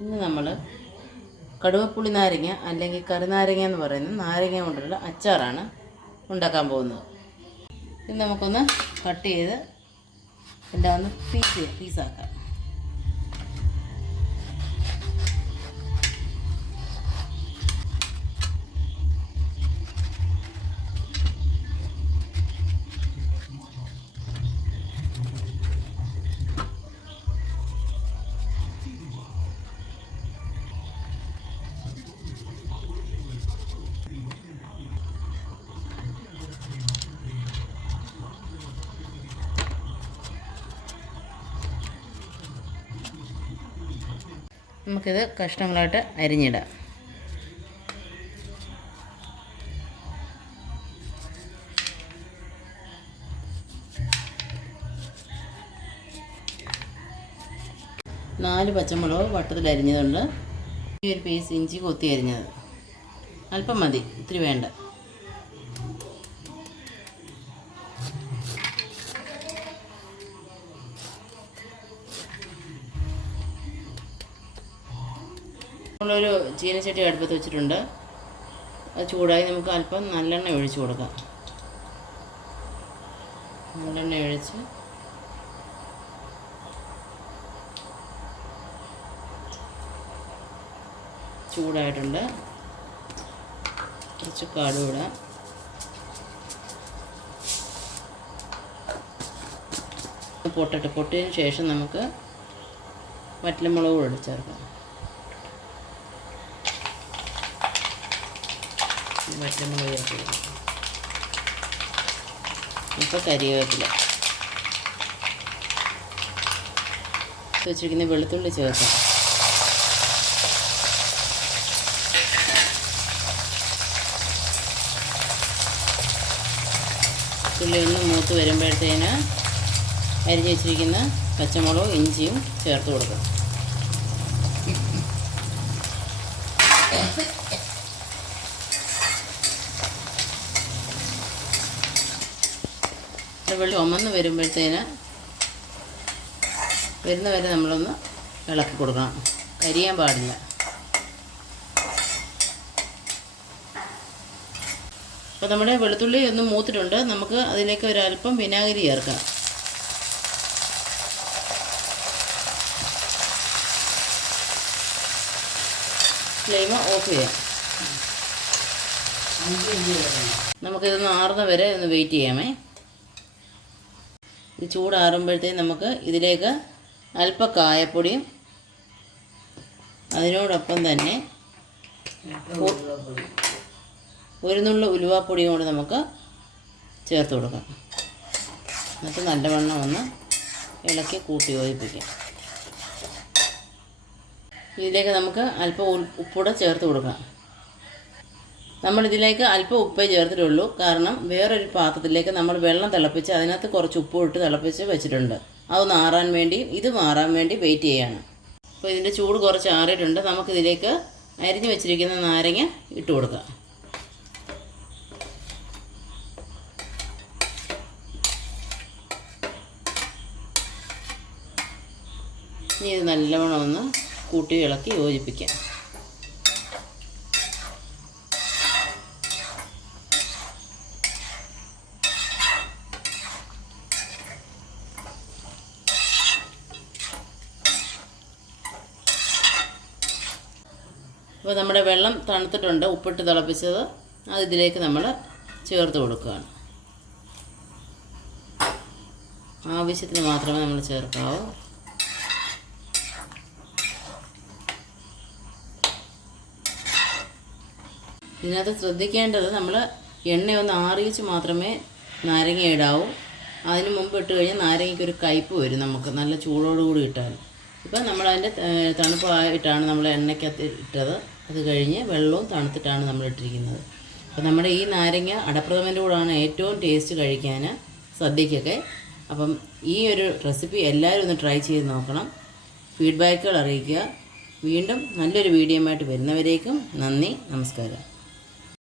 ഇന്ന് നമ്മൾ കടുവപ്പുളി നാരങ്ങ അല്ലെങ്കിൽ കറിനാരങ്ങ എന്ന് പറയുന്ന നാരങ്ങ കൊണ്ടുള്ള അച്ചാറാണ് ഉണ്ടാക്കാൻ പോകുന്നത്. ഇത് നമുക്കൊന്ന് കട്ട് ചെയ്ത് എല്ലാം ഒന്ന് പീസ് പീസാക്കാം. നമുക്കിത് കഷ്ണങ്ങളായിട്ട് അരിഞ്ഞിടാം. നാല് പച്ചമുളക് വട്ടത്തിൽ അരിഞ്ഞതുണ്ട്. ഈ ഒരു പീസ് ഇഞ്ചി കൊത്തി അരിഞ്ഞത്. അല്പം മതി ഇത്തിരി വേണ്ട. നമ്മളൊരു ചീനച്ചട്ടി അടുപ്പത്ത് വെച്ചിട്ടുണ്ട്. അത് ചൂടായി നമുക്ക് അല്പം നല്ലെണ്ണ ഒഴിച്ചു കൊടുക്കാം. നല്ലെണ്ണ ഒഴിച്ച്. ചൂടായിട്ടുണ്ട്. കുറച്ച് കടുക് ഇടാം പൊട്ടട്ടെ പൊട്ടിയതിന് ശേഷം നമുക്ക് വറ്റലമുളക് കൂടെ ചേർക്കാം. വറ്റൽമുളക് ചേർത്ത് ഇപ്പോൾ കരിവേപ്പില. വെച്ചിരിക്കുന്ന വെളുത്തുള്ളി ചേർക്കാം ഉള്ളി ഒന്ന് മൂത്ത് വരുമ്പോഴത്തേന് അരിഞ്ഞ് വെച്ചിരിക്കുന്ന പച്ചമുളകും ഇഞ്ചിയും ചേർത്ത് കൊടുക്കാം വെള്ളി ഒമന്ന് വരുമ്പോഴത്തേന് വരുന്ന വരെ നമ്മളൊന്ന് ഇളക്കി കൊടുക്കണം. കരിയാൻ പാടില്ല. അപ്പോൾ നമ്മുടെ വെളുത്തുള്ളി ഒന്ന് മൂത്തിട്ടുണ്ട്. നമുക്ക് അതിലേക്ക് ഒരല്പം വിനാഗിരി ചേർക്കാം. ഫ്ലെയിം ഓഫ് ചെയ്യാം. നമുക്കിതൊന്ന് ആറുന്ന വരെ ഒന്ന് വെയിറ്റ് ചെയ്യാമേ. ഇത് ചൂടാറുമ്പോഴത്തേക്കും നമുക്ക് ഇതിലേക്ക് അല്പ കായപ്പൊടിയും അതിനോടൊപ്പം തന്നെ ഒരു ഉലുവാപ്പൊടിയും കൂടെ നമുക്ക് ചേർത്ത് കൊടുക്കാം. എന്നിട്ട് നല്ലവണ്ണം ഒന്ന് ഇളക്കി കൂട്ടി യോജിപ്പിക്കാം. ഇതിലേക്ക് നമുക്ക് അല്പം ഉപ്പൂടെ ചേർത്ത് കൊടുക്കാം. നമ്മളിതിലേക്ക് അല്പം ഉപ്പേ ചേർത്തിട്ടുള്ളൂ. കാരണം വേറൊരു പാത്രത്തിലേക്ക് നമ്മൾ വെള്ളം തിളപ്പിച്ച് അതിനകത്ത് കുറച്ച് ഉപ്പ് ഇട്ട് തിളപ്പിച്ച് വെച്ചിട്ടുണ്ട്. അത് മാറാൻ വേണ്ടി ഇത് മാറാൻ വേണ്ടി വെയിറ്റ് ചെയ്യാണ്. അപ്പോൾ ഇതിന്റെ ചൂട് കുറച്ച് ആറിയിട്ടുണ്ട്. നമുക്കിതിലേക്ക് അരിഞ്ഞു വെച്ചിരിക്കുന്ന നാരങ്ങ ഇട്ട് കൊടുക്കാം. ഇനി ഇത് നല്ലവണ്ണം ഒന്ന് കൂട്ടി ഇളക്കി യോജിപ്പിക്കാം. അപ്പോൾ നമ്മുടെ വെള്ളം തണുത്തിട്ടുണ്ട് ഉപ്പിട്ട് തിളപ്പിച്ചത് അത് ഇതിലേക്ക് നമ്മൾ ചേർത്ത് കൊടുക്കുകയാണ്. ആവശ്യത്തിന് മാത്രമേ നമ്മൾ ചേർക്കാവൂ. ഇതിനകത്ത് ശ്രദ്ധിക്കേണ്ടത് നമ്മൾ എണ്ണയൊന്ന് ആറിയിച്ച് മാത്രമേ നാരങ്ങ ഇടാവൂ. അതിന് മുമ്പ് ഇട്ട് കഴിഞ്ഞാൽ നാരങ്ങയ്ക്ക് ഒരു കയ്പ്പ് വരും നമുക്ക് നല്ല ചൂടോടുകൂടി ഇട്ടാൽ ഇപ്പം നമ്മളതിന്റെ തണുപ്പായിട്ടാണ് നമ്മൾ എണ്ണയ്ക്കകത്ത് ഇട്ടത്. അത് കഴിഞ്ഞ് വെള്ളവും തണുത്തിട്ടാണ് നമ്മൾ ഇട്ടിരിക്കുന്നത്. അപ്പം നമ്മുടെ ഈ നാരങ്ങ അടപ്രഥമന്റെ കൂടാണ് ഏറ്റവും ടേസ്റ്റ് കഴിക്കാൻ സദ്യക്കൊക്കെ അപ്പം ഈ ഒരു റെസിപ്പി എല്ലാവരും ഒന്ന് ട്രൈ ചെയ്ത് നോക്കണം. ഫീഡ്ബാക്കുകൾ അറിയിക്കുക. വീണ്ടും നല്ലൊരു വീഡിയോ ആയിട്ട് വരുന്നവരേക്കും നന്ദി നമസ്കാരം.